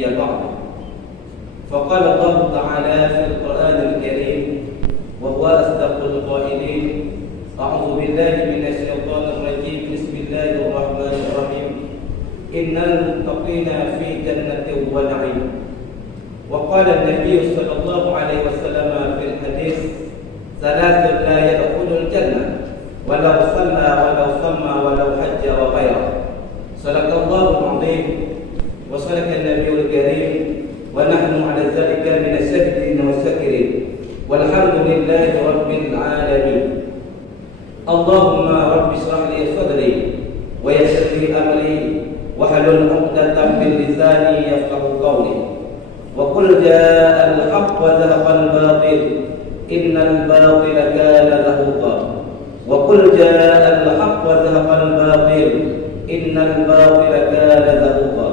نبي بعده. فقال الله تعالى في القرآن الكريم وهو أصدق القائلين: أعوذ بالله من الشيطان الرجيم. بسم الله الرحمن الرحيم. إن المتقين في جنة ونعيم. وقال النبي صلى الله عليه وسلم في الحديث: ثلاث لا يدخل الجنة ولو صلى ولو صمى ولو حج وغيره. صدق الله العظيم وصدق النبي الكريم ونحن على ذلك من الشاهدين والشاكرين والحمد لله رب العالمين. اللهم رب اشرح لي صدري ويسر لي أمري واحلل عقدة من لساني يفقهوا قولي. وقل جاء الحق وزهق الباطل إن الباطل كان زهوقا. وقل جاء الحق وزهق الباطل إن الباطل كان زهوقا.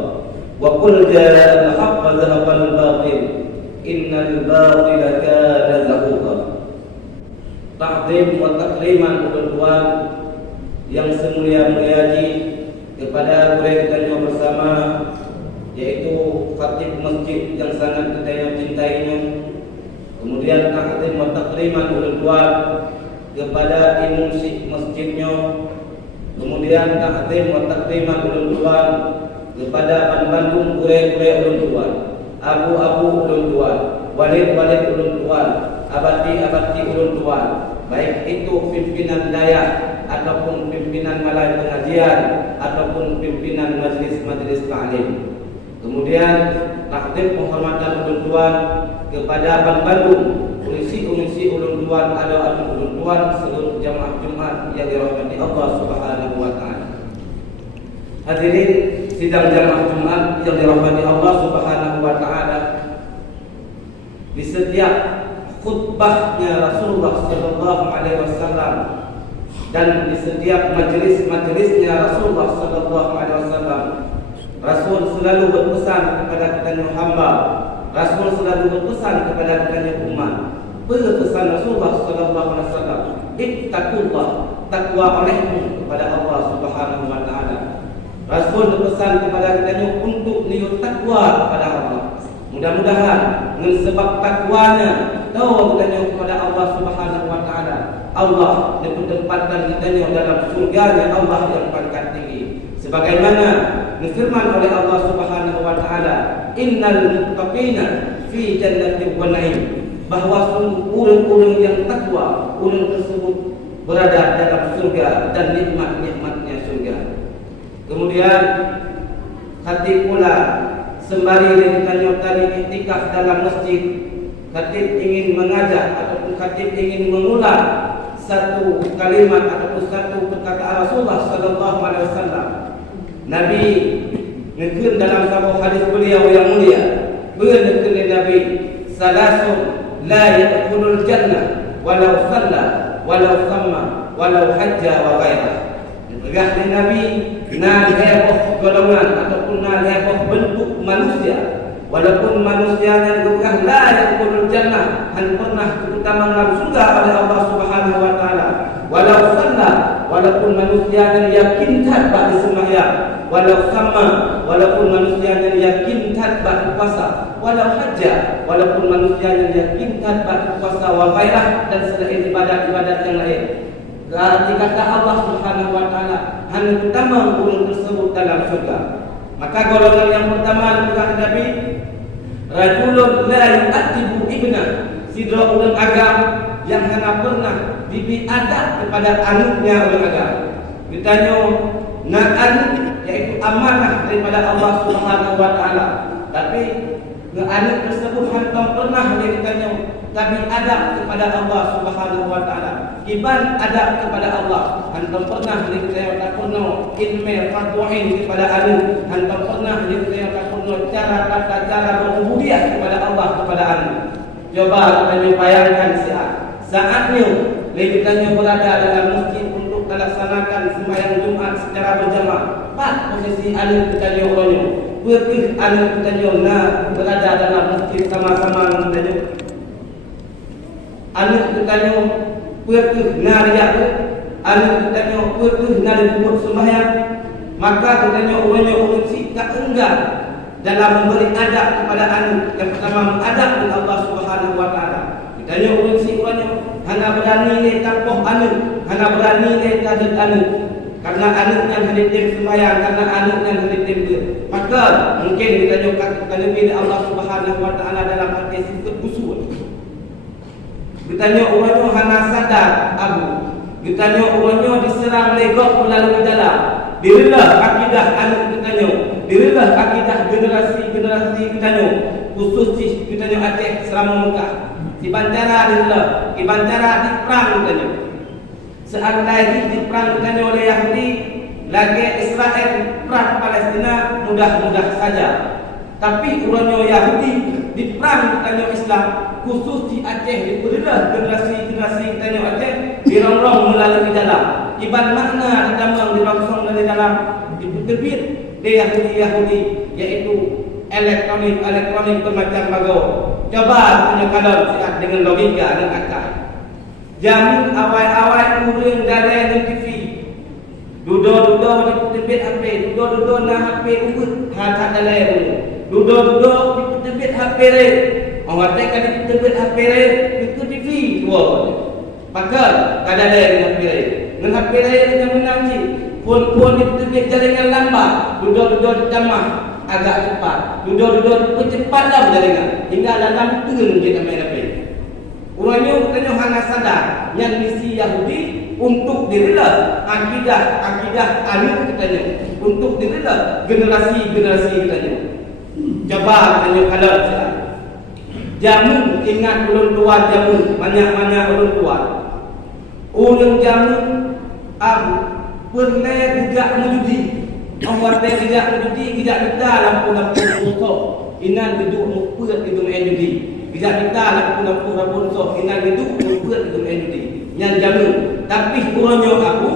وقل جاء الحق وزهق الباطل إن الباطل كان زهوقا. Takdim wa takliman tuan yang semulia-mulia kepada kita bersama, yaitu khatib masjid yang sangat kita cintainya. Kemudian takdim wa takliman tuan kepada imam masjidnya. Kemudian takdim wa takliman tuan kepada Bandung gure-gure tuan, abu-abu tuan, walid-walid tuan, abadi-abadi tuan, baik itu pimpinan daya ataupun pimpinan balai pengajian ataupun pimpinan majlis-majlis taklim. Kemudian takdim penghormatan tuan kepada Bandung, polisi tuan, ada tuan, seluruh jamaah Jumat yang dirahmati Allah Subhanahu wa taala. Hadirin sidang jamaah Jumat yang dirahmati Allah Subhanahu wa taala, di setiap khutbahnya Rasulullah sallallahu alaihi wasallam dan di setiap majelis-majelisnya Rasulullah sallallahu alaihi wasallam, Rasul selalu berpesan kepada kita hamba, Rasul selalu berpesan kepada kita umat. Berpesan Rasulullah sallallahu alaihi wasallam, ittaqullah, takwa olehmu kepada Allah Subhanahu wa taala. Rasul berpesan kepada kita untuk niat takwa kepada Allah. Mudah-mudahan dengan sebab takwanya tahu kita kepada Allah Subhanahu wa taala, Allah ditempatkan kita dalam surganya Allah yang paling tinggi. Sebagaimana difirman oleh Allah Subhanahu wa taala, innal muttaqina fi jannatin wa na'im, bahwa orang-orang yang takwa, orang tersebut berada dalam surga dan nikmat-nikmatnya surga. Kemudian khatib pula sembari ditanya tadi iktikaf dalam masjid, khatib ingin mengajak ataupun khatib ingin mengulang satu kalimat ataupun satu perkataan Rasulullah sallallahu alaihi wasallam. Nabi ngekun dalam sebuah hadis beliau yang mulia, benar Nabi, salasun la yadkhulul jannah walau shalla walau sama walau hajja wa ghairah. Bergah Nabi na heboh golongan ataupun na heboh bentuk manusia, walaupun manusia yang bergah la yadkhulul jannah, han pernah terutama dalam surga oleh Allah Subhanahu wa taala, walau shalla, walaupun manusia yang yakin tak sembahyang, walau sama, walaupun manusia yang yakin tak puasa, walau hajjah, walaupun manusia yang yakin tak puasa wa ghairah, dan selain ibadat-ibadat yang lain. Kata Allah Subhanahu wa taala, hanya pertama orang tersebut dalam surga. Maka golongan yang pertama kata Nabi, rajulun la yu'addibu ibna, sidra orang agam yang hanya pernah diberi adab kepada anaknya orang agam. Ditanya na'an, yaitu amanah daripada Allah Subhanahu wa taala, tapi anak tersebut hantam pernah dia ditanya tapi adab kepada Allah Subhanahu wa taala, iban adab kepada Allah, hantam pernah dia ditanya tak pernah ilmu fatuhin kepada anak, hantam pernah dia ditanya tak pernah cara tata cara berubudiyah kepada Allah kepada anak. Coba kita bayangkan saatnya dia berada dalam masjid untuk melaksanakan sembahyang Jumat secara berjamaah. Pak posisi anak kita orangnya, berkah anak kita berada dalam masjid sama-sama dengan anak kita berkah nariak, anak kita berkah nari buat sembahyang. Maka kita orangnya orang si tak enggan dalam memberi adab kepada anak. Yang pertama, mengadab dengan Allah Subhanahu wa taala. Ditanya ulun si urangnya, hana berani ni tampoh anak, hana berani ni tadat anak. Karena anak yang hadir sembahyang, karena anak yang hadir dia. Maka mungkin ditanya kata bila Allah Subhanahu wa taala dalam hadis sikut usul. Ditanya urangnya hana sadar abu. Ditanya urangnya diserang legok melalui dalam. Dirilah akidah anak ditanya. Dirilah akidah generasi ditanya. Khusus ditanya Aceh selama Mekah. Di Bantara dirilah. Di Bantara di perang ditanya. Seandainya di perang ditanya oleh Yahudi, lagi Israel perang Palestina mudah-mudah saja. Tapi urangnya Yahudi di perang ditanya Islam, khusus di Aceh diberilah generasi ditanya Aceh dirongrong melalui dalam. Iban makna ditambang dirongsong dari dalam diterbit di Yahudi iaitu elektronik bermacam bagus. Coba punya kalau sihat dengan logika dan akal. Jamin awal-awal urang dari TV. Duduk diterbit HP, duduk na HP ubut hat dalai. Duduk diterbit HP re. Orang kata kan diterbit HP re, itu TV dua. Maka kada ada dengan HP re. Dengan HP re yang menangi. Pun diterbit jaringan lambat, duduk ditambah agak cepat. Duduk percepatlah jaringan. Hingga dalam turun kita main HP. Orangnya katanya hana sadar yang misi Yahudi untuk dirilah akidah anak katanya, untuk dirilah generasi katanya. Coba katanya kalau jamun ingat ulun tua jamun banyak ulun tua. Ulun jamun abu pernah tidak menjudi. Orang dia tidak menjudi, tidak kita lampu untuk inan duduk muput itu main judi. Tidak kita lampu untuk inan duduk muput itu main judi. Yang jamun. Tapi orangnya aku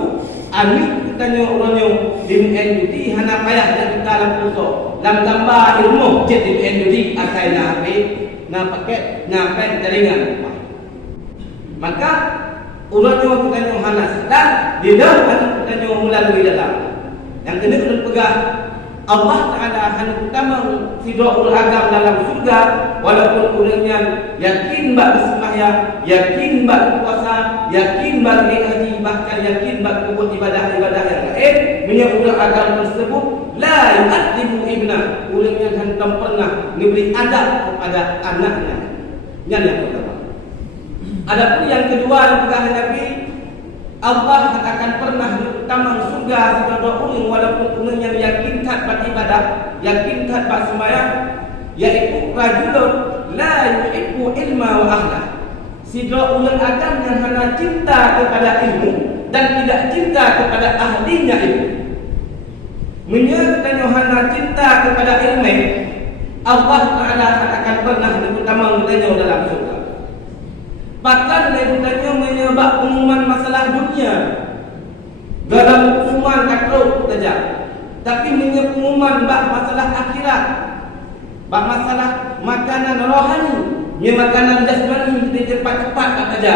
anik katanya orangnya di main judi hana payah dan kita lampu untuk. Lam tambah ilmu jadi main judi akai na HP na paket na pen jaringan. Maka orangnya katanya hana sedang dia katanya melalui dalam. Yang kena pegang Allah Ta'ala hanya utama sidrul agam dalam surga. Walaupun orangnya yakin bak bersembahyang, yakin bak puasa, yakin bak haji, bahkan yakin bak kubur ibadah-ibadah yang lain, menyebut agam tersebut la yu'addibu ibnah. Orangnya hentam pernah memberi adab kepada anaknya. Yang pertama. Adapun yang kedua pegang Nabi, Allah akan pernah tamang surga sebagai orang walaupun orang yang yakin tak beribadah, yakin tak bersembahyang, yaitu rajulun la yuhibbu ilma wa ahlah. Sidra ulul adam yang hanya cinta kepada ilmu dan tidak cinta kepada ahlinya ilmu. Menyatakan hanya cinta kepada ilmu, Allah Ta'ala akan pernah tamang ditanya dalam surga. Bahkan lebutannya menyebab pengumuman masalah dunia dalam pengumuman akhirat saja. Tapi menyebab pengumuman bab masalah akhirat, bab masalah makanan rohani, makanan jasmani kita cepat-cepat saja.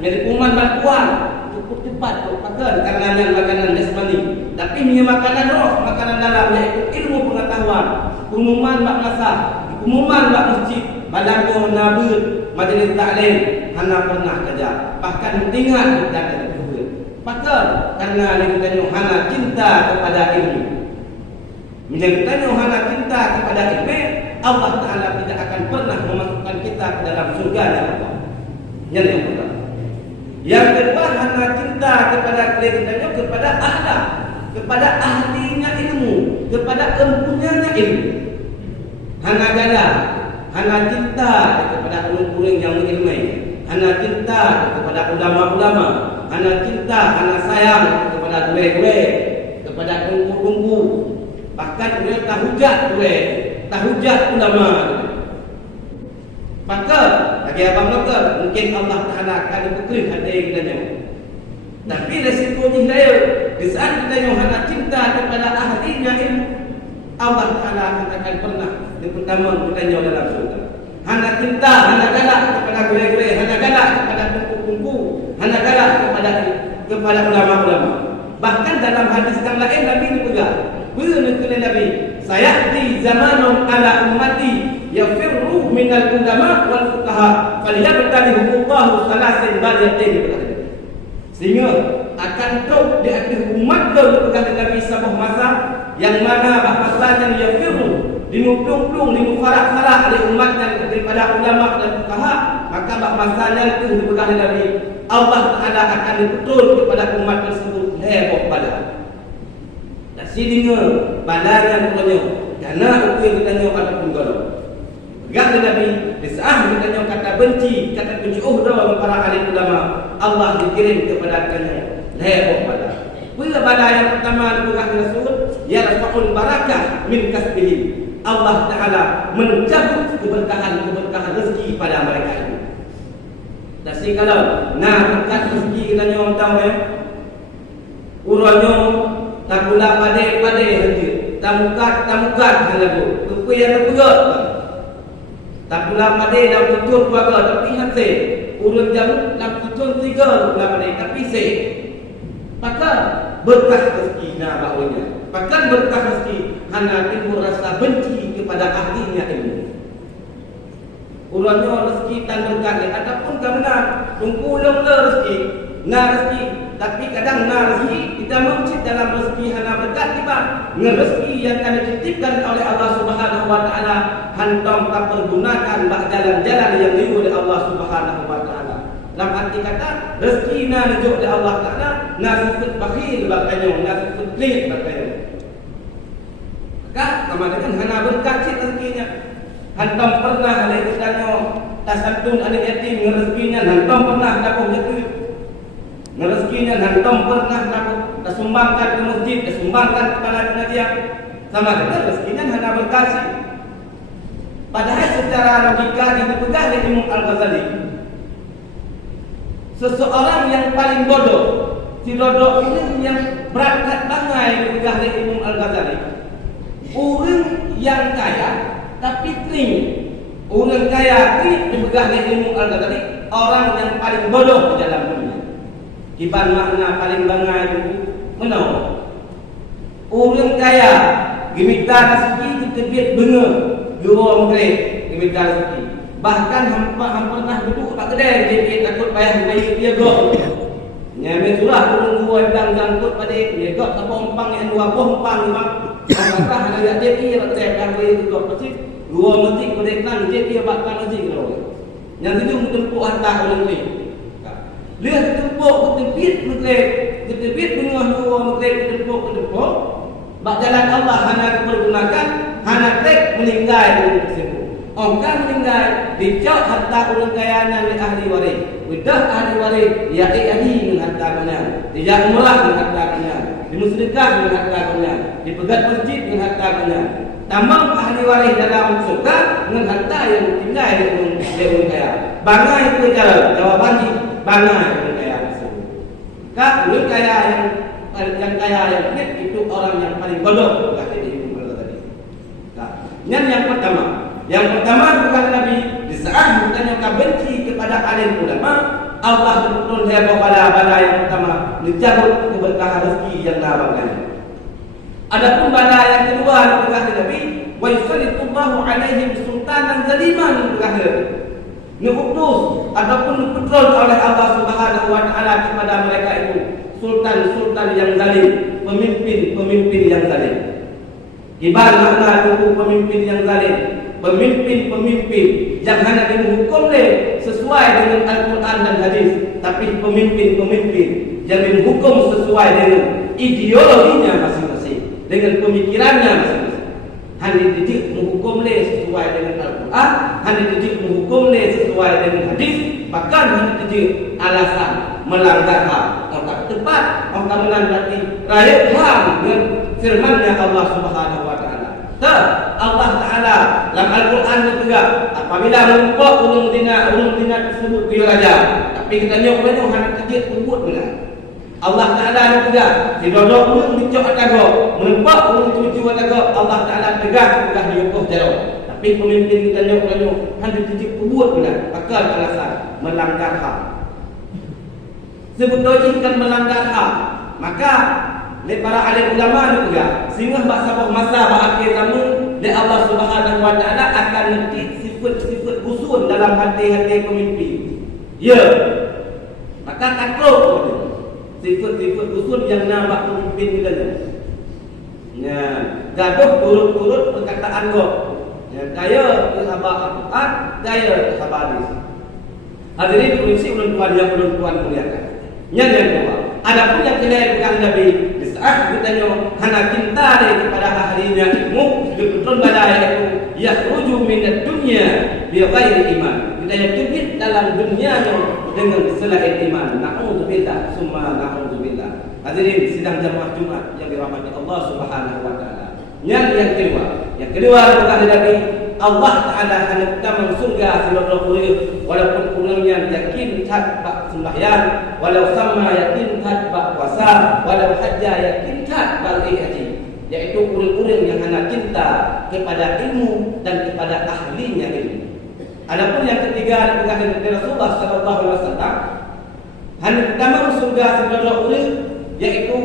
Jadi pengumuman bantuan cukup cepat bahkan karena yang makanan jasmani. Tapi menyebab makanan roh, makanan dalam yaitu ilmu pengetahuan, pengumuman bab masalah, pengumuman bab masjid, badannya nabir, majlis taklim hana pernah saja. Bahkan tinggal dan tersebut. Maka karena ditanya hana cinta kepada ilmu, menjadikannya hana cinta kepada ilmu, Allah Ta'ala tidak akan pernah memasukkan kita ke dalam surga Allah. Yang pertama. Yang kedua, hana cinta kepada ditanya kepada akhlak, kepada ahlinya ilmu, kepada empunyanya ilmu. Hana gala, hana cinta kepada orang-orang yang berilmu, hana cinta kepada ulama-ulama, hana cinta, hana sayang kepada guru-guru, kepada tunggu-tunggu, bahkan dia tahujat guru, tahujat ulama. Maka bagi abang doktor, mungkin Allah Ta'ala akan berkering hati kita. Tapi resikonya dia, di saat kita hana cinta kepada ahlinya ilmu, Allah Ta'ala akan pernah yang pertama bertanya dalam surga. Hana cinta, hana galak kepada guru-guru, hana galak kepada tunggu-tunggu, hana galak kepada ulama-ulama. Bahkan dalam hadis yang lain Nabi dipegang. Bila Nabi sayati zamanun ala ummati yafirru minal ulama wal fuqaha falyabtalihumullahu salasin baliyatin. Sehingga akan tahu di akhir umat berkata Nabi sebuah masa yang mana bahasanya yafirru dimumplung-plung dimufarak-farak oleh umatnya daripada ulama dan fuqaha, maka bahasanya itu berkata Nabi Allah Ta'ala akan dibetul kepada umat tersebut heboh pada. Dan sininya balanya katanya karena ukir katanya ataupun golong. Berkata Nabi disah katanya kata benci dalam para alim ulama Allah dikirim kepada katanya heboh pada. Bila bala yang pertama berkata Rasul yarfa'ul barakah min kasbihim, Allah Ta'ala mencabut keberkahan rezeki pada mereka itu. Dan kalau berkat rezeki katanya orang tahu urangnya tak pula pada rezeki tamukat kalau kepuya terpegat tak pula pada dalam tutur baga tapi hati urang jamu dalam tutur tiga pula pada tapi se maka berkah rezeki bawanya bahkan berkah rezeki hanya timbul rasa benci kepada ahlinya ilmu. Urangnya rezeki tan berkat ataupun kerana tungkulung rezeki tapi kadang rezeki kita mencit dalam rezeki hana berkat tiba rezeki yang akan dititipkan oleh Allah Subhanahu wa taala hantam tak pergunakan jalan-jalan yang diuji oleh Allah Subhanahu wa taala. Dalam arti kata rezeki na diuji oleh Allah taala na sifat bakhil bakanya na sifat pelit bakanya. Maka kemudian hana berkat rezekinya hantam pernah ada istilahnya tasantun anak yatim rezekinya hantam pernah dapat rezeki rezekinya hantam pernah dapat disumbangkan ke masjid disumbangkan kepada pengajian sama dengan rezekinya hana berkasih. Padahal secara logika dipegang oleh Imam Al-Ghazali seseorang yang paling bodoh si bodoh ini yang berangkat bangai dipegang oleh Imam Al-Ghazali orang yang kaya tapi kering. Orang kaya kering dipegang oleh Imam Al-Ghazali orang yang paling bodoh di dalam dunia. Kiban makna paling bangai itu mana? Orang kaya gimita rezeki ditebit benga dua mengkret gimita rezeki. Bahkan hampa pernah duduk tak kedai dia takut payah bayar dia go. Nyame surah turun dua dan kot pada dia go tapompang yang dua pompang mak. Maka ada dia dia tak ada bayar go pasti dua masjid kemudian dia bakal masjid kalau. Yang itu tempuh hantar orang ni. Dia tempuh ketepit dengan dua mengkret tempuh. Bak jalan Allah hana dipergunakan, hana trek meninggal tersebut. Orang meninggal dicok harta orang kayanya oleh ahli waris. Udah ahli waris dia ahli menghartakannya. Dia umrah menghartakannya. Dimusyrikah menghartakannya. Dipegat masjid menghartakannya. Tamam ahli waris dalam surga dengan harta yang tinggal di orang kaya. Bangai itu jawabannya. Bangai orang kaya tersebut. Kak orang kaya yang kaya yang itu orang yang paling bodoh kata Imam Al-Ghazali. Yang pertama bukan Nabi di saat bukannya benci kepada alim ulama Allah betul heboh pada yang pertama mencabut keberkahan rezeki yang nabangkan. Adapun bala yang kedua berkata Nabi wa yusallitullahu alaihim sultanan zaliman berkata nuhudus ataupun dipetrol oleh Allah Subhanahu wa taala kepada mereka itu sultan-sultan yang zalim, pemimpin yang zalim. Gimana makna itu pemimpin yang zalim? Pemimpin yang hanya dihukum sesuai dengan Al-Quran dan hadis, tapi pemimpin yang dihukum sesuai dengan ideologinya masing-masing, dengan pemikirannya masing-masing. Hanya didik menghukum sesuai dengan Al-Quran, hanya didik menghukum sesuai dengan hadis, bahkan hanya didik alasan melanggar HAM. Orang tepat, orang melanggar rakyat HAM dengan firman-Nya Allah Subhanahu wa taala. Allah Taala dalam Al-Quran juga apabila menumpuk ulung dina tersebut dia raja, tapi kita nyok hanya kejit pembut benar. Allah Taala juga di dodok ulung dicok atago, menumpuk ulung tuju atago, Allah Taala tegak diukuh jero. Tapi pemimpin kita nyok hanya kejit pembut benar. Bakal alasan melanggar HAM. Sebetulnya kan melanggar HAM, maka para alim ulama juga sehingga sabah masa akhir kamu dan Allah Subhanahu wa taala akan nanti sifat-sifat usul dalam hati-hati pemimpin. Ya. Maka takut sifat-sifat usul yang nampak pemimpin kita. Ya, gaduh turut-turut perkataan kau. Ya, gaya sahabat Al-Quran, gaya sahabat hadis. Hadirin polisi ulun yang ulun muliakan. Yang kedua, adapun yang tidak bukan Nabi di saat ditanya hana cinta kepada ahlinya ilmu betul balai itu yakhruju minad dunya bi ghairi iman. Kita tuntut dalam dunia dengan selain iman. Na'udzubillah summa na'udzubillah. Hadirin sidang jamaah Jumat yang dirahmati Allah Subhanahu wa taala. Yang kedua bukan Nabi Allah Ta'ala hanya utama surga seluruh kurir walaupun kurangnya yakin tak bak sembahyang walau sama yakin tak bak puasa walau hajja yakin tak balik haji, yaitu kurir-kurir yang hanya cinta kepada ilmu dan kepada ahlinya ilmu. Adapun yang ketiga bukan dari Rasulullah sallallahu alaihi wasallam hanya utama surga seluruh kurir, yaitu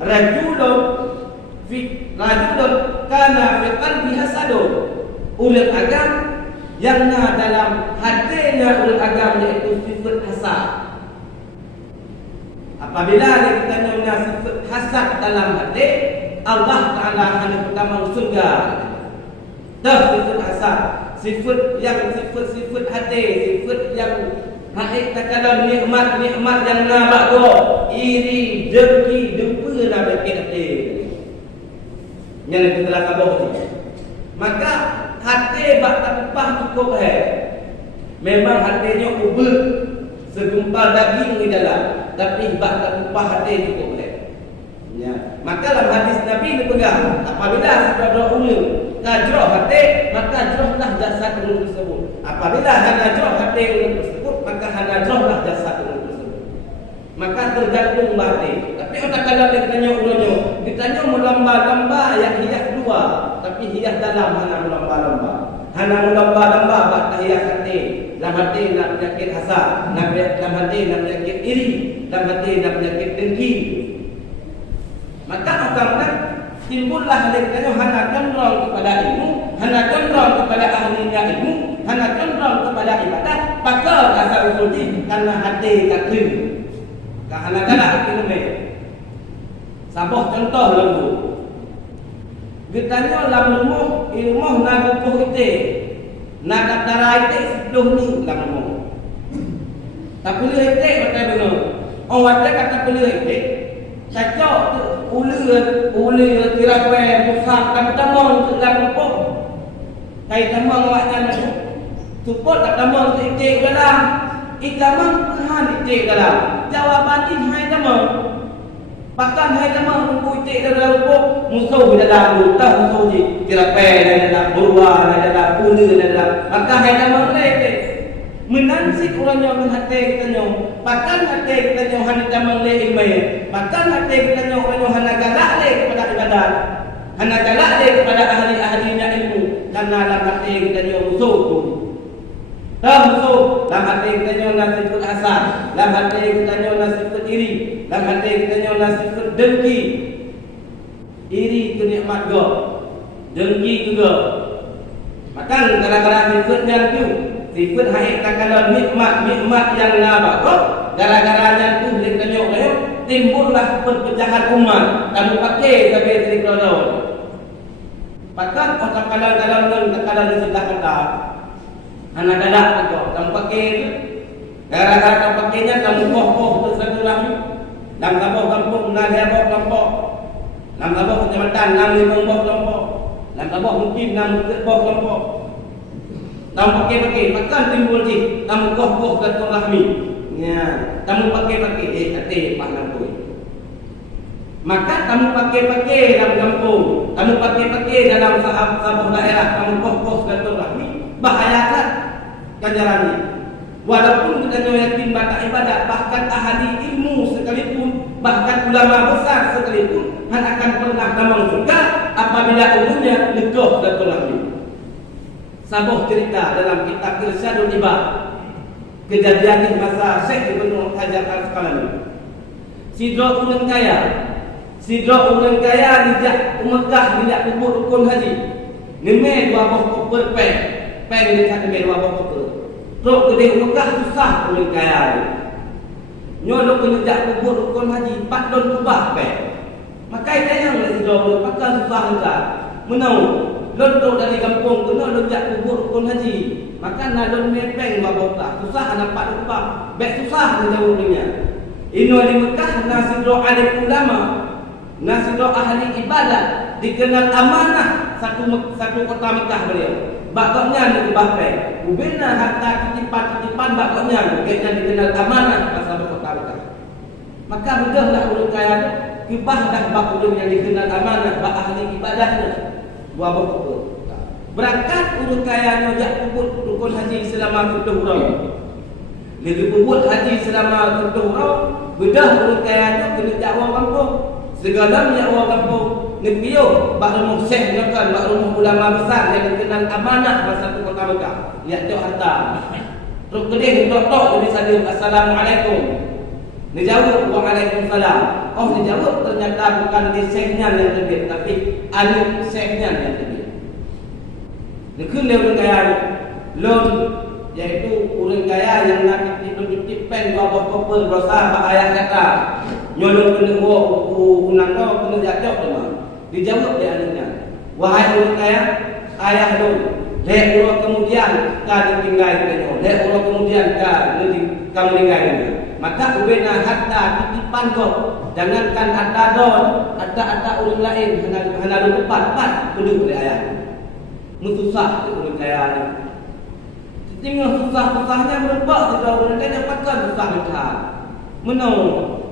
rajulun kana fi qalbi hasadun, ulil agam yang dalam hatinya ulil agam yaitu sifat hasad. Apabila kita punya sifat hasad dalam hati, Allah Ta'ala hanya pertama surga. Dah sifat hasad, sifat hati, sifat yang haik takkan nikmat yang nampak tu iri, dengki, dempa dalam hati. Yang telah kabur ni. Maka hati bak tak upah cukup memang hatinya ubah segumpal daging di dalam, tapi bak tak upah hati cukup ya. Maka dalam hadis Nabi ni pegang apabila saudara ulun kajroh hati, maka jrohlah jasad ulun tersebut. Apabila hana jroh hati ulun tersebut, maka hana jrohlah jasad ulun tersebut. Maka tergantung hati. Tapi kadang-kadang ditanya ulunnya, ditanya melamba-lamba yang hias dua, tapi hias dalam hana melamba-lamba. Hana melamba-lamba bak hias hati. Dalam hati nak penyakit hasad, dalam hati nak penyakit iri, dalam hati nak penyakit dengki. Maka akan timbullah ditanya hana condong kepada ilmu, hana condong kepada ahlinya ilmu, hana condong kepada ibadah. Maka asal usul karena hati tak kering. Kahana galak ilmu. Sabah contoh lembu. Ditanya dalam ilmu nak buku itu, nak darah itu sebelum ni dalam ilmu. Tak boleh itu macam mana? Orang kata boleh itu. Cakap uli tirakwe musak kan tamang dalam pop. Kai tamang wakna support tak tamang itu dalam. Itamang perhan itu dalam. Jawapan ini hai tamang. Bahkan hai tamang ku itu dalam pop musuh dalam utah musuh di tirakwe dalam burwa dalam uli dalam. Maka hai tamang lete. Menansik orang yang hati kita nyo, bahkan hati kita nyo hanya tamang le ilmu, bahkan hati kita nyo orang yang hanya galak le kepada ibadat, hanya galak le kepada ahli-ahlinya ilmu, karena dalam hati kita nyo musuh tu. Musuh dalam hati kita nyo nasifut hasad, dalam hati kita nyo nasifut iri, dalam hati kita nyo nasifut dengki. Iri ke nikmat go, dengki juga. Maka gara-gara sifatnya tu. Sifat haid kalau nikmat yang nampak kok gara-garanya tu boleh tengok timbullah perpecahan umat kalau pakai sebagai triklono. Bahkan orang kadang-kadang di sebelah kata anak galak tu kamu pakai tu gara-gara kamu pakainya kamu koh tu satu rahmi dalam kampung naga bawa kelompok dalam kampung kecamatan 6-5 bawa kelompok dalam kampung mungkin 6 bawa kelompok. Tamu pakai makan timbul di tamu koh gantung rahmi. Ya, tamu pakai hati pak nampoi. Maka tamu pakai dalam kampung, tamu pakai dalam sahabat daerah, tamu koh gantung rahmi, bahayakan ganjarannya. Walaupun kita yakin baca ibadat, bahkan ahli ilmu sekalipun, bahkan ulama besar sekalipun, akan pernah damang surga apabila umumnya legoh gantung rahmi. Sabuh cerita dalam kitab Irsyadul Ibad kejadian di masa Syekh Ibnu Hajar Al-Asqalani. Si dua orang kaya Sidra orang kaya dijak Mekah dijak kubur rukun haji. Neme dua boh koper peng di satu dua boh koper. Rok gede Mekah susah orang kaya. Nyolok dijak kubur rukun haji 4 don kubah peng. Makai tayang le sidra orang pakai susah enggak. Menau lontok dari kampung kena dijak kubur rukun haji. Maka nadon mepeng dua boh tak susah nampak kubah. Bek susah jauh dunia. Ino di Mekah nasidra alim ulama. Nasidah ahli ibadat dikenal amanah satu kota Mekah beliau. Bakoknya di Bahrain. Ubena harta titipan bakoknya bukannya dikenal amanah pasal kota Mekah. Maka mudahlah orang kaya kibah dah bakul yang dikenal amanah bak ahli ibadahnya. Dua bakul. Berangkat orang kaya ngajak kubur rukun haji selama 7 tahun. Lagi kubur haji selama 7 tahun, bedah orang kaya kena jawab kampung. Segalanya orang kampung Nebiyo bak rumah syekh kan, bak rumah ulama besar yang dikenal amanah pasal kota Mekah. Ya jauh harta. Terus kedih tok jadi salim assalamualaikum. Dia jawab waalaikumsalam. Oh dia jawab ternyata bukan di syekhnya yang terbit tapi alim syekhnya yang terbit. Dekun dia orang kaya loan iaitu orang kaya yang nak titip pen bawah koper berusaha bak ayah kata. Nyolong kena unang kau kena jatuh demam. Dijawab dia anaknya, wahai orang kaya, ayah lu, lek orang kemudian kau tinggal dengan lek orang kemudian kamu tinggal dengan. Maka ubena harta titipan kau, jangankan harta don, harta orang lain hana lu tepat perlu oleh ayah. Mususah orang kaya ni. Tinggal susah-susahnya berubah tidak orang kaya dapatkan susah besar. Menau.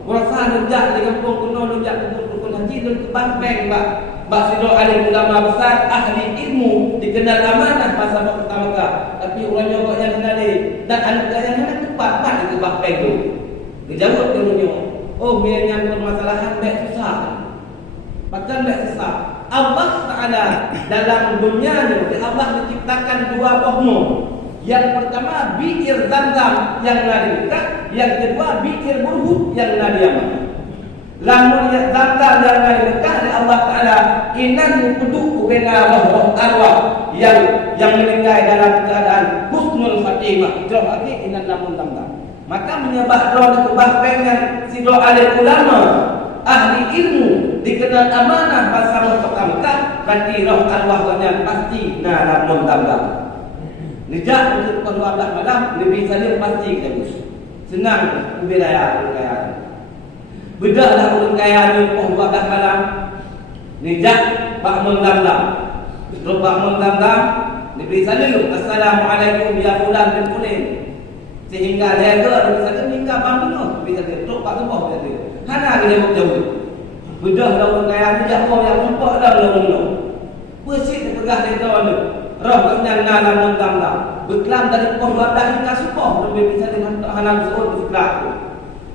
Berasa rejak di kampung kuno rejak kubur haji dan kebangkeng bak sidra alim ulama besar ahli ilmu dikenal amanah pasal kota Mekah. Tapi orang nyokok yang kenal dan anak yang hendak tepat di kebangkeng tu. Dijawab dia oh biarnya permasalahan baik susah. Bahkan baik susah. Allah Taala dalam dunia ni Allah menciptakan 2 pohon. Yang pertama bikir Zamzam yang nadi Mekah, yang kedua bikir burhut yang nadi Yaman. Lamun Zamzam yang nadi Mekah Allah Taala inan kudu bena roh arwah yang meninggal dalam keadaan husnul khatimah. Itu arti inan lamun Zamzam. Maka menyebab roh kebahpengan sidra alim ulama ahli ilmu dikenal amanah pasal kota Mekah, berarti roh arwahnya pasti lamun Zamzam. Nejak untuk penguatak malam lebih saja pasti kita senang budaya orang kaya. Bedahlah orang kaya ni penguatak malam. Nejak bangun damdam. Terus bangun damdam lebih saja assalamualaikum ya fulan bin fulan. Sehingga dia ke lebih saja hingga bangun lebih saja terus pak semua jadi. Hana dia jauh. Bedahlah orang kaya nejak kau yang nampak dah lawan. Bersih pegah dia tahu. Roh kenyang nalam damdam berkelam dari pohon badah hingga supoh lebih bisa dengan halang zuhur bersekelah.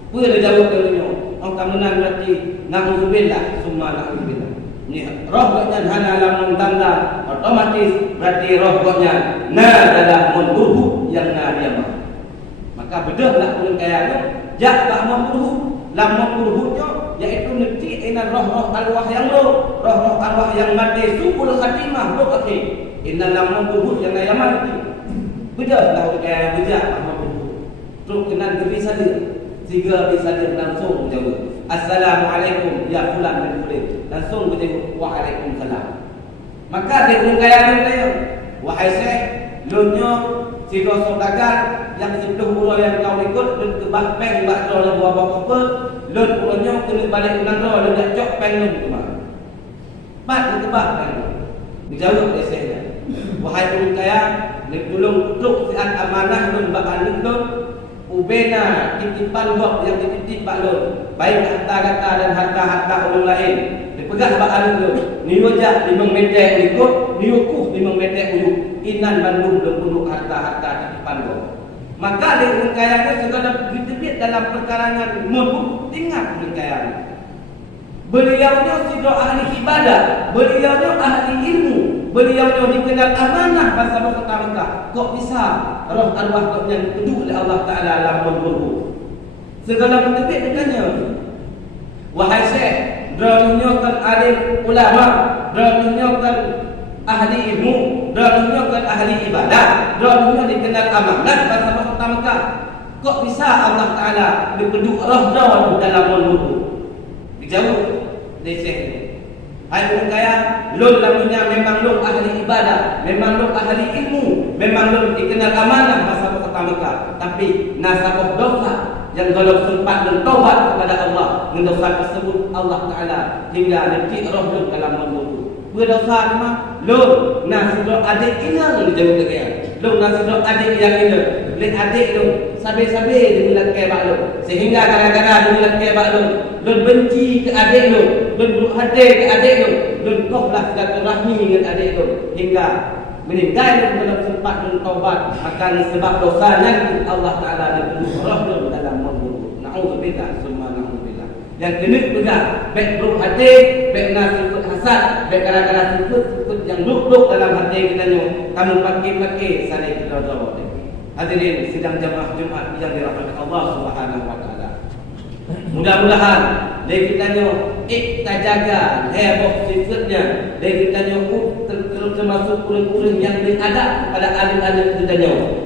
Apa dia jawab dia orang kamenan berarti na'udzubillah summa na'udzubillah. Ni roh kenyang nalam damdam otomatis berarti roh kenyang dalam mendurhu yang diamah. Maka bedahlah orang kaya tu jak tak mendurhu lam mendurhunya iaitu nanti ina roh-roh arwah yang roh-roh arwah yang mati subul khatimah roh akhir. Inna lam mendurhu yang diamah nanti. Bedahlah orang kaya bejak tak mendurhu. Terus kena beri saja. Tiga bisa langsung jawab assalamualaikum ya fulan bin fulan. Langsung berjawab waalaikumsalam. Maka dia orang kaya dia wahai syekh lunyo sidra saudagar yang 10 orang yang kau ikut dan kebah peng bak dua apa lun ulunyo kena balik nang ro dan jak cok peng lun kemar. Bat kebah peng. Dijawab dia syekhnya. Wahai orang kaya nek tolong putuk sian amanah lun bak alik lun ubena titipan wak yang dititip bak lun. Baik harta-harta dan harta-harta orang lain. Dipegang bak alik lun. Ni wajak 5 meter ikut, ni ukuh 5 meter uyuk. Inan Bandung dan punduk harta-harta titipan wak. Maka dia orang kaya itu segala ditebit dalam perkarangan mabuk tinggal orang kaya. Beliaunya sidra ahli ibadah, beliaunya ahli ilmu, beliaunya dikenal amanah pasal kota Mekah. Kok bisa roh arwah yang kedua oleh Allah Taala dalam mabuk? Segala ditebit dengannya. Wahai syekh, dulunya kan alim ulama, dulunya kan ahli ilmu, dulunya kan ahli ibadah, dulunya dikenal amanat pada kota Mekah. Kok bisa Allah Taala berkeduk roh dalam mulut? Dijauh dari sini. Hai orang kaya, lun lamunya memang lun ahli ibadah, memang lun ahli ilmu, memang lun dikenal amanah masa kota Mekah. Tapi nasabah dosa yang kalau sempat bertobat kepada Allah, mendosa tersebut Allah Taala hingga nanti roh lun dalam mulut. Berdosa mah lun nasibah adik inang dijauh tegak. Lun nasibah adik yang ini, lin adik lun sabe-sabe dimulat ke bak lun. Sehingga gara-gara dimulat ke bak lun benci ke adik lun buruk hati ke adik lun kohlah silaturahmi dengan adik lun hingga meninggal dalam sempat bertaubat akan sebab dosa nanti Allah Taala diberi roh dalam mulut. Nauzubillah summa nauzubillah. Yang kena juga baik buruk hati, baik nasib hasad, baik gara-gara sifat yang buruk dalam hati kita nyo, kamu pakai saling kita. Hadirin sidang jamaah Jumat yang dirahmati Allah Subhanahu wa taala. Mudah-mudahan dari kita kita jaga heboh sifatnya, dari kita termasuk kurang-kurang yang beradab pada alim-alim kita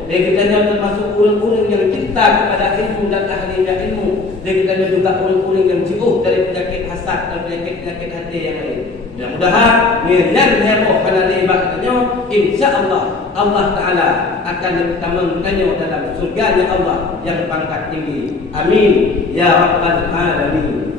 dari kita termasuk kurang-kurang yang cinta kepada ilmu dan ahlinya ilmu, dari kita juga kurang-kurang yang jauh dari penyakit hasad dan penyakit hati yang lain. Mudah-mudahan dengan heboh pada ibadatnya, insya-Allah Allah Taala akan ditambahkannya dalam surga Allah yang pangkat tinggi. Amin ya rabbal alamin.